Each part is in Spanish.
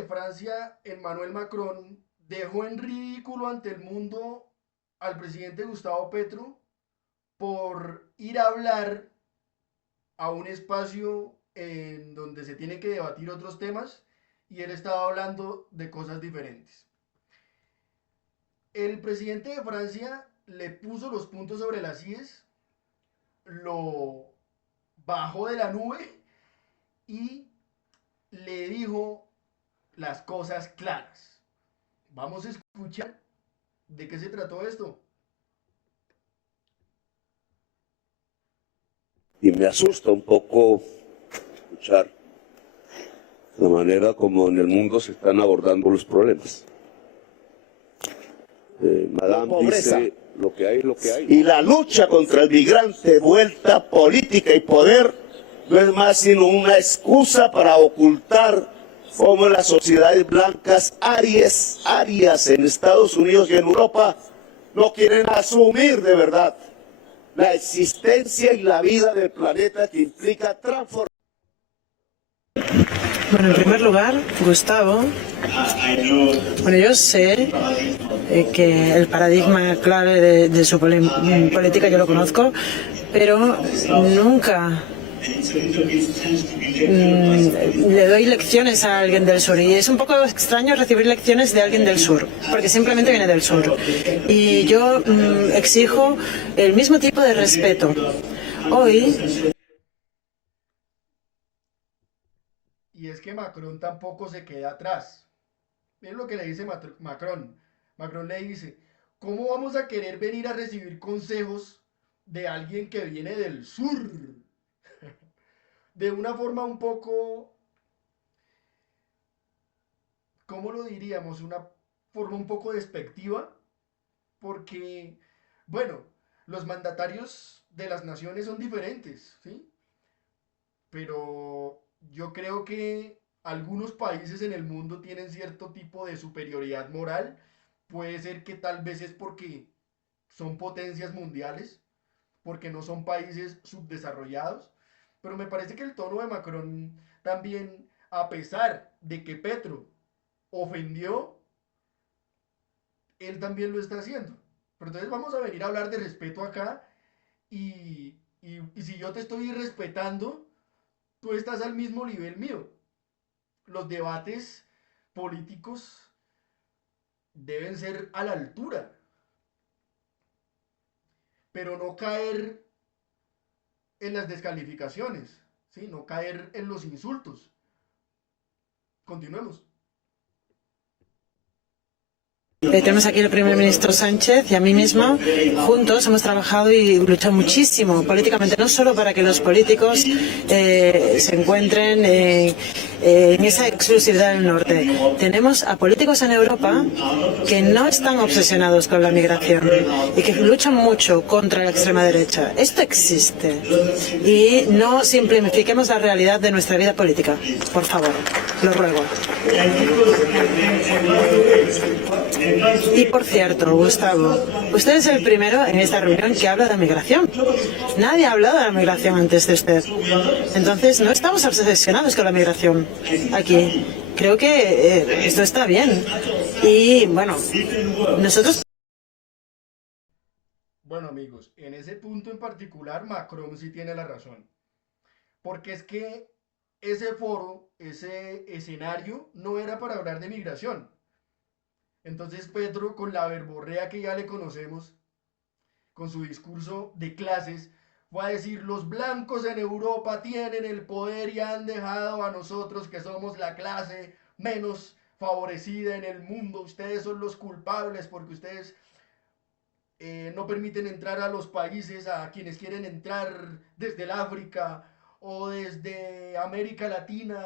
de Francia, Emmanuel Macron, dejó en ridículo ante el mundo al presidente Gustavo Petro por ir a hablar a un espacio en donde se tiene que debatir otros temas y él estaba hablando de cosas diferentes. El presidente de Francia le puso los puntos sobre las IES, lo bajó de la nube y le dijo las cosas claras. Vamos a escuchar de qué se trató esto. Y me asusta un poco escuchar la manera como en el mundo se están abordando los problemas. Madame dice lo que hay, lo que hay. Y la lucha contra el migrante, vuelta política y poder, no es más sino una excusa para ocultar cómo las sociedades blancas arias en Estados Unidos y en Europa no quieren asumir de verdad la existencia y la vida del planeta que implica transformar. Bueno, en primer lugar, Gustavo, bueno, yo sé que el paradigma clave de su política yo lo conozco, pero nunca le doy lecciones a alguien del sur y es un poco extraño recibir lecciones de alguien del sur porque simplemente viene del sur y yo exijo el mismo tipo de respeto. Hoy Y es que Macron tampoco se queda atrás. Miren lo que le dice Macron. Macron le dice, ¿cómo vamos a querer venir a recibir consejos de alguien que viene del sur? De una forma un poco, ¿cómo lo diríamos? Una forma un poco despectiva, porque, bueno, los mandatarios de las naciones son diferentes, ¿sí? Pero yo creo que algunos países en el mundo tienen cierto tipo de superioridad moral. Puede ser que tal vez es porque son potencias mundiales, porque no son países subdesarrollados. Pero me parece que el tono de Macron también, a pesar de que Petro ofendió, él también lo está haciendo. Pero entonces vamos a venir a hablar de respeto acá y si yo te estoy respetando, tú estás al mismo nivel mío. Los debates políticos deben ser a la altura, pero no caer en las descalificaciones, ¿sí? No caer en los insultos. Continuemos. Tenemos aquí al primer ministro Sánchez y a mí misma. Juntos hemos trabajado y luchado muchísimo políticamente, no solo para que los políticos se encuentren en esa exclusividad del norte. Tenemos a políticos en Europa que no están obsesionados con la migración y que luchan mucho contra la extrema derecha. Esto existe y no simplifiquemos la realidad de nuestra vida política. Por favor, lo ruego. Y por cierto, Gustavo, usted es el primero en esta reunión que habla de migración. Nadie ha hablado de la migración antes de usted. Entonces, no estamos obsesionados con la migración aquí. Creo que esto está bien. Y, bueno, nosotros... Bueno, amigos, en ese punto en particular, Macron sí tiene la razón. Porque es que ese foro, ese escenario, no era para hablar de migración. Entonces Petro, con la verborrea que ya le conocemos, con su discurso de clases, fue a decir, los blancos en Europa tienen el poder y han dejado a nosotros, que somos la clase menos favorecida en el mundo, ustedes son los culpables porque ustedes no permiten entrar a los países, a quienes quieren entrar desde el África o desde América Latina.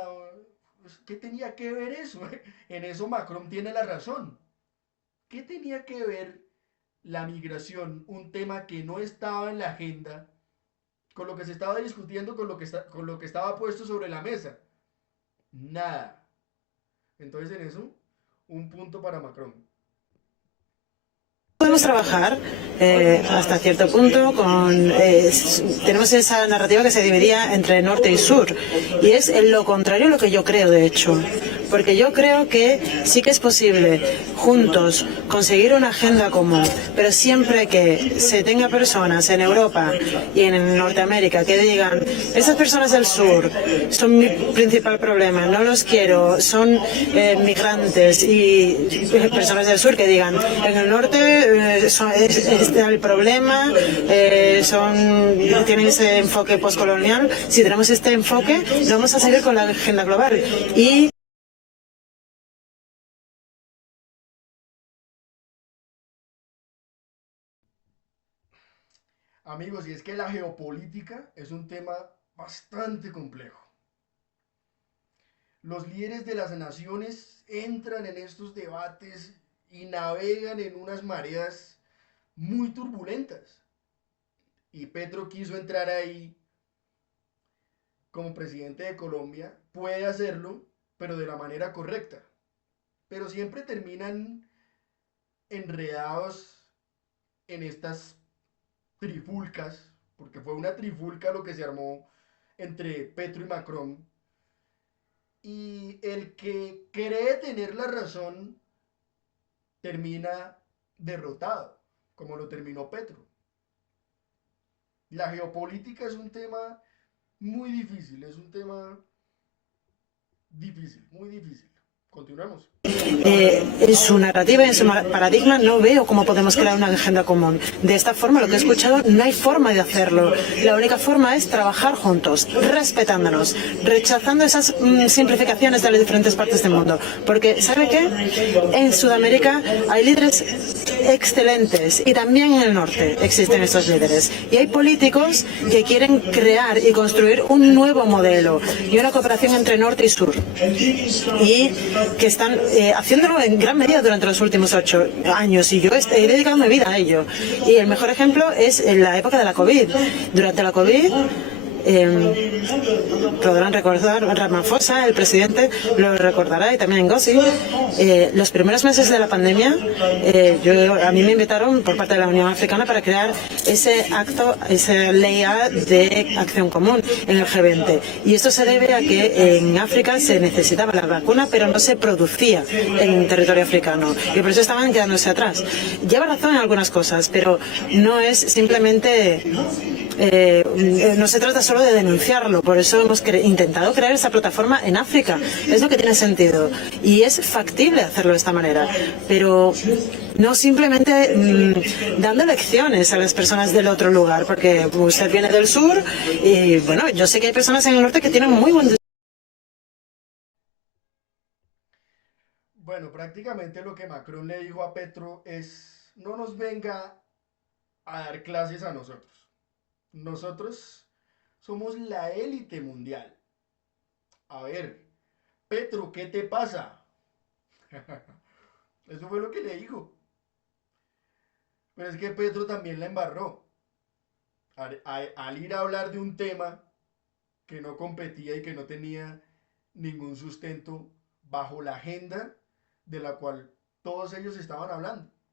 ¿Qué tenía que ver eso? En eso Macron tiene la razón. ¿Qué tenía que ver la migración, un tema que no estaba en la agenda, con lo que se estaba discutiendo, con lo que estaba puesto sobre la mesa? Nada. Entonces en eso, un punto para Macron. Podemos trabajar hasta cierto punto tenemos esa narrativa que se dividía entre norte y sur y es en lo contrario a lo que yo creo, de hecho, porque yo creo que sí que es posible juntos conseguir una agenda común, pero siempre que se tenga personas en Europa y en Norteamérica que digan, esas personas del sur son mi principal problema, no los quiero, son migrantes, y personas del sur que digan, en el norte está el problema, tienen ese enfoque postcolonial. Si tenemos este enfoque, no vamos a seguir con la agenda global. Y Amigos, y es que la geopolítica es un tema bastante complejo. Los líderes de las naciones entran en estos debates y navegan en unas mareas muy turbulentas. Y Petro quiso entrar ahí como presidente de Colombia, puede hacerlo, pero de la manera correcta. Pero siempre terminan enredados en estas trifulcas, porque fue una trifulca lo que se armó entre Petro y Macron. Y el que cree tener la razón termina derrotado, como lo terminó Petro. La geopolítica es un tema muy difícil, es un tema difícil, muy difícil. Continuemos. En su narrativa, en su paradigma, no veo cómo podemos crear una agenda común. De esta forma, lo que he escuchado, no hay forma de hacerlo. La única forma es trabajar juntos, respetándonos, rechazando esas simplificaciones de las diferentes partes del mundo. Porque, ¿sabe qué? En Sudamérica hay líderes excelentes y también en el norte existen estos líderes. Y hay políticos que quieren crear y construir un nuevo modelo y una cooperación entre norte y sur. Y que están haciéndolo en gran medida durante los últimos 8 años, y yo he dedicado mi vida a ello. Y el mejor ejemplo es en la época de la COVID. Durante la COVID, podrán recordar, Ramaphosa, el presidente, lo recordará, y también Ngozi, los primeros meses de la pandemia, a mí me invitaron por parte de la Unión Africana para crear ese acto, esa ley de acción común en el G20. Y esto se debe a que en África se necesitaba la vacuna, pero no se producía en territorio africano. Y por eso estaban quedándose atrás. Lleva razón en algunas cosas, pero no es simplemente... no se trata solo de denunciarlo, por eso hemos intentado crear esa plataforma en África. Es lo que tiene sentido y es factible hacerlo de esta manera, pero no simplemente dando lecciones a las personas del otro lugar, porque usted viene del sur y bueno, yo sé que hay personas en el norte que tienen muy buen... Bueno, prácticamente lo que Macron le dijo a Petro es, no nos venga a dar clases a nosotros. Nosotros somos la élite mundial. A ver, Petro, ¿qué te pasa? Eso fue lo que le dijo. Pero es que Petro también la embarró. Al ir a hablar de un tema que no competía y que no tenía ningún sustento bajo la agenda de la cual todos ellos estaban hablando.